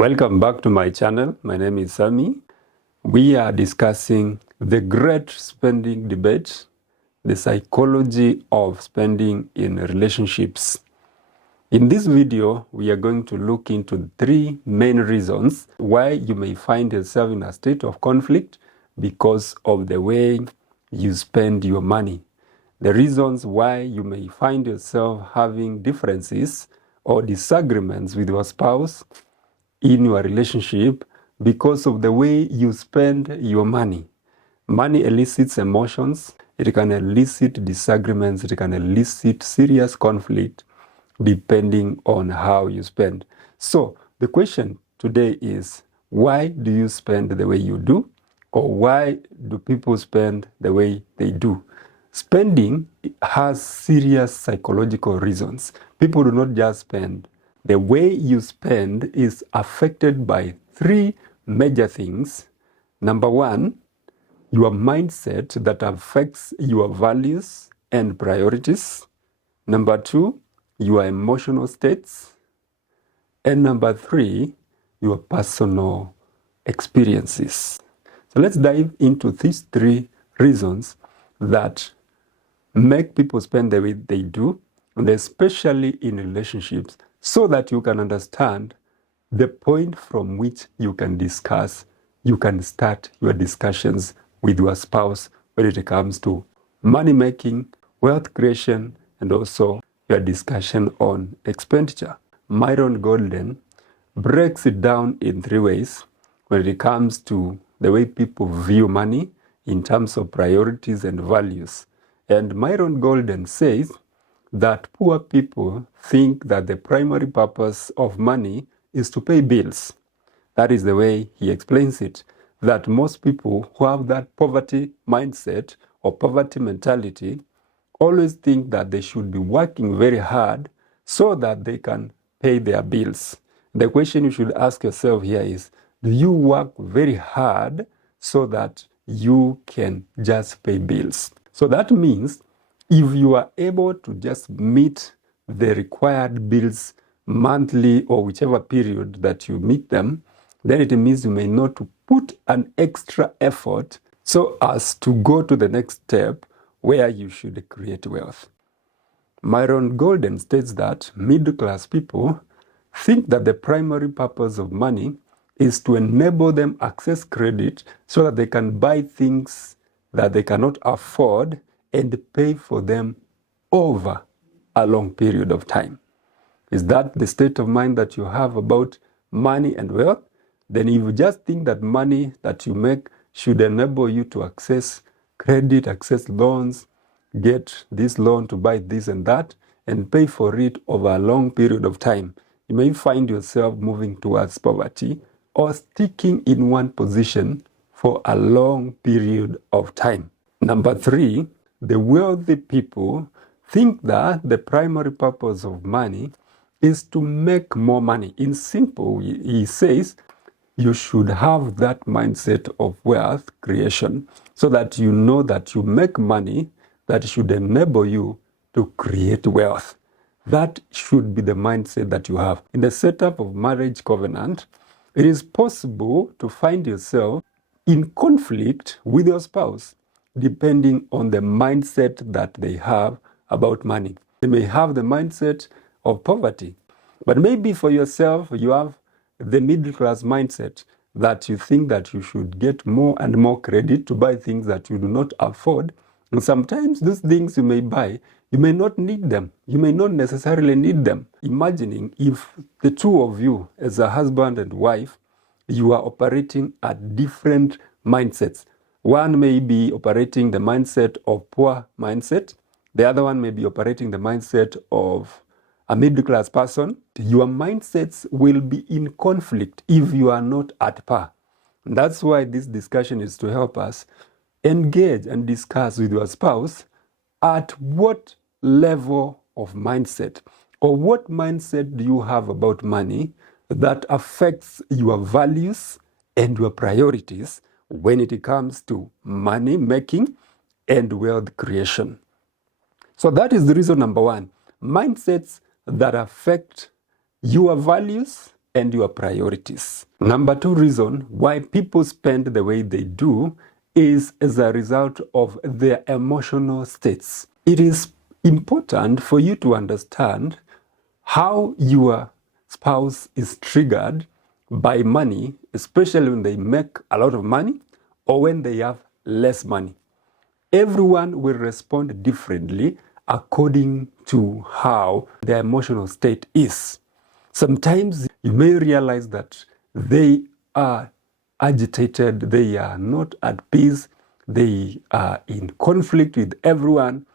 Welcome back to my channel. My name is Sami. We are discussing the great spending debate, the psychology of spending in relationships. In this video, we are going to look into 3 main reasons why you may find yourself in a state of conflict because of the way you spend your money. The reasons why you may find yourself having differences or disagreements with your spouse in your relationship because of the way you spend your money. Money elicits emotions, it can elicit disagreements, it can elicit serious conflict depending on how you spend. So the question today is, why do you spend the way you do? Or why do people spend the way they do? Spending has serious psychological reasons. People do not just spend. The way you spend is affected by 3 major things. Number 1, your mindset that affects your values and priorities. Number 2, your emotional states. And number 3, your personal experiences. So let's dive into these 3 reasons that make people spend the way they do, and especially in relationships, so that you can understand the point from which you can start your discussions with your spouse when it comes to money making, wealth creation, and also your discussion on expenditure. Myron Golden breaks it down in 3 ways when it comes to the way people view money in terms of priorities and values. And Myron Golden says that poor people think that the primary purpose of money is to pay bills. That is the way he explains it, that most people who have that poverty mindset or poverty mentality always think that they should be working very hard so that they can pay their bills. The question you should ask yourself here is, do you work very hard so that you can just pay bills? So that means if you are able to just meet the required bills monthly or whichever period that you meet them, then it means you may not put an extra effort so as to go to the next step where you should create wealth. Myron Golden states that middle-class people think that the primary purpose of money is to enable them access credit so that they can buy things that they cannot afford and pay for them over a long period of time. Is that the state of mind that you have about money and wealth? Then if you just think that money that you make should enable you to access credit, access loans, get this loan to buy this and that, and pay for it over a long period of time, you may find yourself moving towards poverty or sticking in one position for a long period of time. Number 3, the wealthy people think that the primary purpose of money is to make more money. In simple, he says, you should have that mindset of wealth creation so that you know that you make money that should enable you to create wealth. That should be the mindset that you have. In the setup of marriage covenant, it is possible to find yourself in conflict with your spouse depending on the mindset that they have about money. They may have the mindset of poverty, but maybe for yourself, you have the middle class mindset that you think that you should get more and more credit to buy things that you do not afford. And sometimes those things you may buy, you may not need them. You may not necessarily need them. Imagining if the two of you, as a husband and wife, you are operating at different mindsets. One may be operating the mindset of poor mindset. The other one may be operating the mindset of a middle-class person. Your mindsets will be in conflict if you are not at par. And that's why this discussion is to help us engage and discuss with your spouse at what level of mindset or what mindset do you have about money that affects your values and your priorities when it comes to money making and wealth creation. So that is the reason number 1. Mindsets that affect your values and your priorities. Number two reason why people spend the way they do is as a result of their emotional states. It is important for you to understand how your spouse is triggered by money, especially when they make a lot of money or when they have less money. Everyone will respond differently according to how their emotional state is. Sometimes you may realize that they are agitated, they are not at peace, they are in conflict with everyone,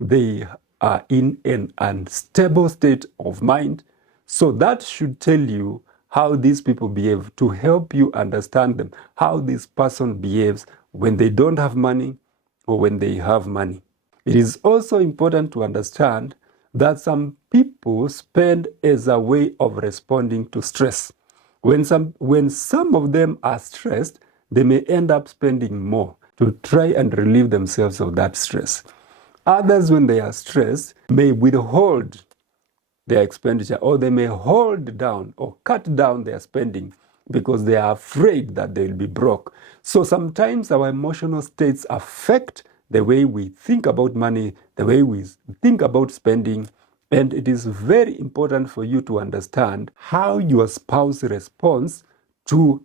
they are in an unstable state of mind. So that should tell you how these people behave to help you understand them, how this person behaves when they don't have money or when they have money. It is also important to understand that some people spend as a way of responding to stress. When some of them are stressed, they may end up spending more to try and relieve themselves of that stress. Others, when they are stressed, may withhold their expenditure, or they may hold down or cut down their spending because they are afraid that they will be broke. So sometimes our emotional states affect the way we think about money, the way we think about spending, and it is very important for you to understand how your spouse responds to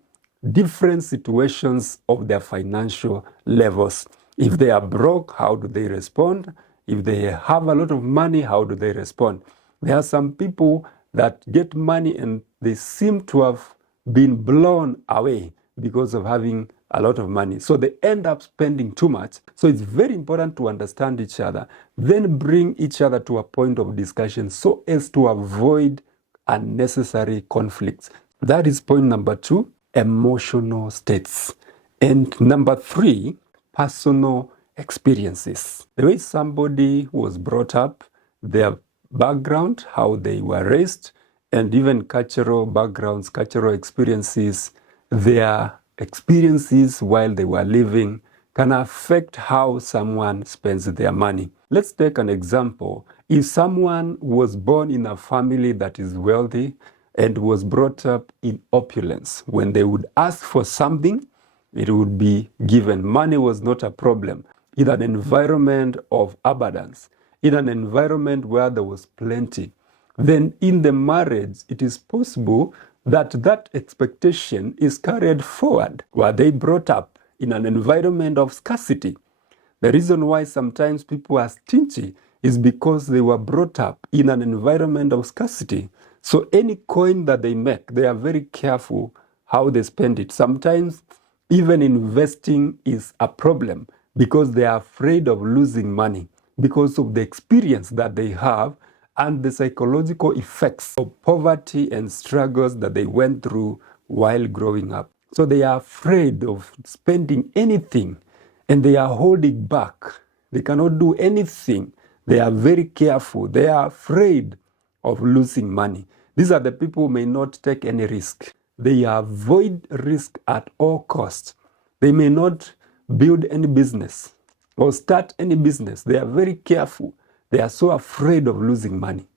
different situations of their financial levels. If they are broke, how do they respond? If they have a lot of money, how do they respond? There are some people that get money and they seem to have been blown away because of having a lot of money. So they end up spending too much. So it's very important to understand each other, then bring each other to a point of discussion so as to avoid unnecessary conflicts. That is point number two, emotional states. And number three, personal experiences. The way somebody was brought up, their background, how they were raised, and even cultural backgrounds, cultural experiences, their experiences while they were living can affect how someone spends their money. Let's take an example. If someone was born in a family that is wealthy and was brought up in opulence, when they would ask for something, it would be given. Money was not a problem. In an environment of abundance, in an environment where there was plenty, then in the marriage, it is possible that that expectation is carried forward. Were they brought up in an environment of scarcity? The reason why sometimes people are stingy is because they were brought up in an environment of scarcity. So any coin that they make, they are very careful how they spend it. Sometimes even investing is a problem because they are afraid of losing money because of the experience that they have and the psychological effects of poverty and struggles that they went through while growing up. So they are afraid of spending anything and they are holding back. They cannot do anything. They are very careful. They are afraid of losing money. These are the people who may not take any risk. They avoid risk at all costs. They may not build any business or start any business. They are very careful. They are so afraid of losing money.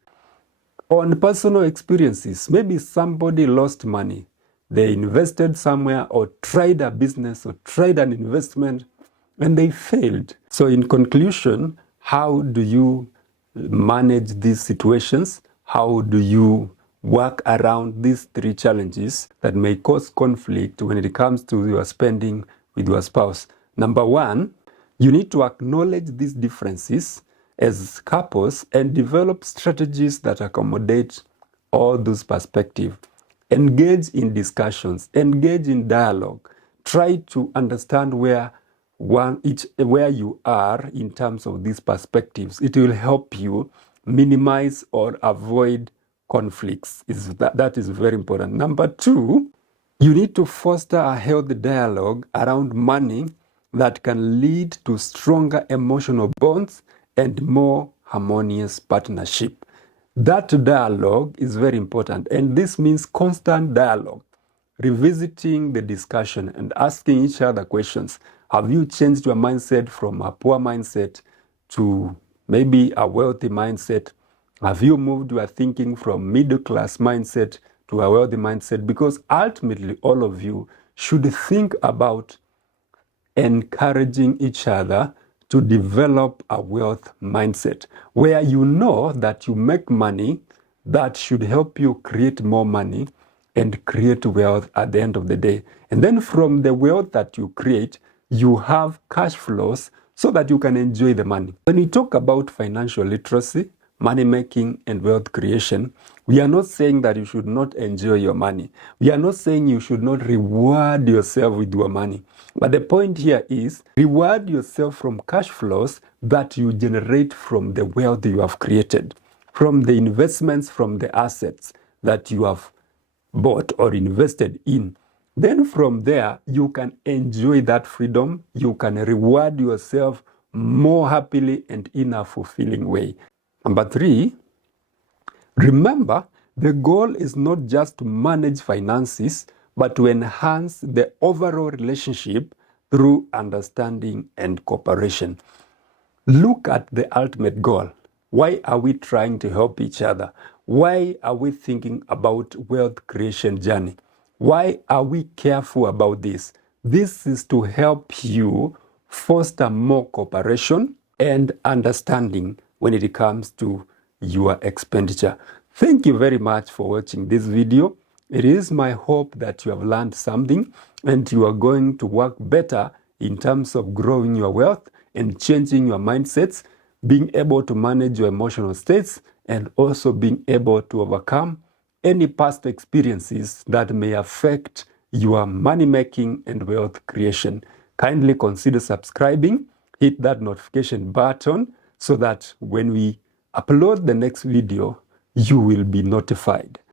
On personal experiences, maybe somebody lost money. They invested somewhere or tried a business or tried an investment and they failed. So in conclusion, how do you manage these situations? How do you work around these three challenges that may cause conflict when it comes to your spending with your spouse? Number one, you need to acknowledge these differences as couples and develop strategies that accommodate all those perspectives. Engage in discussions, engage in dialogue. Try to understand where you are in terms of these perspectives. It will help you minimize or avoid conflicts. That is very important. Number two, you need to foster a healthy dialogue around money that can lead to stronger emotional bonds and more harmonious partnership. That dialogue is very important, and this means constant dialogue, revisiting the discussion and asking each other questions. Have you changed your mindset from a poor mindset to maybe a wealthy mindset? Have you moved your thinking from middle class mindset to a wealthy mindset, because ultimately all of you should think about encouraging each other to develop a wealth mindset where you know that you make money that should help you create more money and create wealth at the end of the day. And then from the wealth that you create, you have cash flows so that you can enjoy the money. When we talk about financial literacy, money making, and wealth creation, we are not saying that you should not enjoy your money. We are not saying you should not reward yourself with your money. But the point here is reward yourself from cash flows that you generate from the wealth you have created, from the investments, from the assets that you have bought or invested in. Then from there, you can enjoy that freedom. You can reward yourself more happily and in a fulfilling way. Number 3, remember, the goal is not just to manage finances, but to enhance the overall relationship through understanding and cooperation. Look at the ultimate goal. Why are we trying to help each other? Why are we thinking about wealth creation journey? Why are we careful about this? This is to help you foster more cooperation and understanding when it comes to your expenditure. Thank you very much for watching this video. It is my hope that you have learned something and you are going to work better in terms of growing your wealth and changing your mindsets, being able to manage your emotional states, and also being able to overcome any past experiences that may affect your money making and wealth creation. Kindly consider subscribing, hit that notification button so that when we upload the next video, you will be notified.